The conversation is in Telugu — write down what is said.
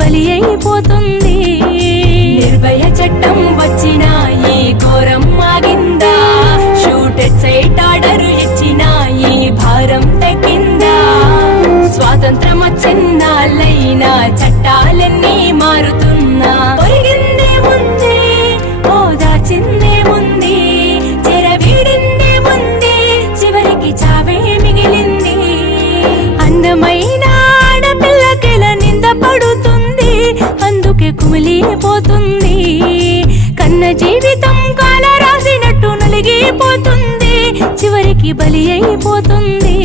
బలి అయిపోతుంది. నిర్భయ చట్టం వచ్చిన ఈ ఘోరం ఆగిందా? షూటెడ్ సైట్ ఆర్డర్ ఇచ్చిన ఈ భారం తగ్గిందా? స్వాతంత్రం వచ్చిన్నాళ్ళైనా చట్టాలన్నీ మారుతున్నా ఒరిగిందేముంది, ఓదాచిందేముంది, చెరవీడిందేముంది, చివరికి చావే మిగిలింది. అందమైన ఆడపిల్లకెల నింద పడుతుంది, అందుకే కుమిలిపోతుంది. కన్న జీవితం కాల రాసినట్టు నలిగిపోతుంది, చివరికి బలి అయిపోతుంది.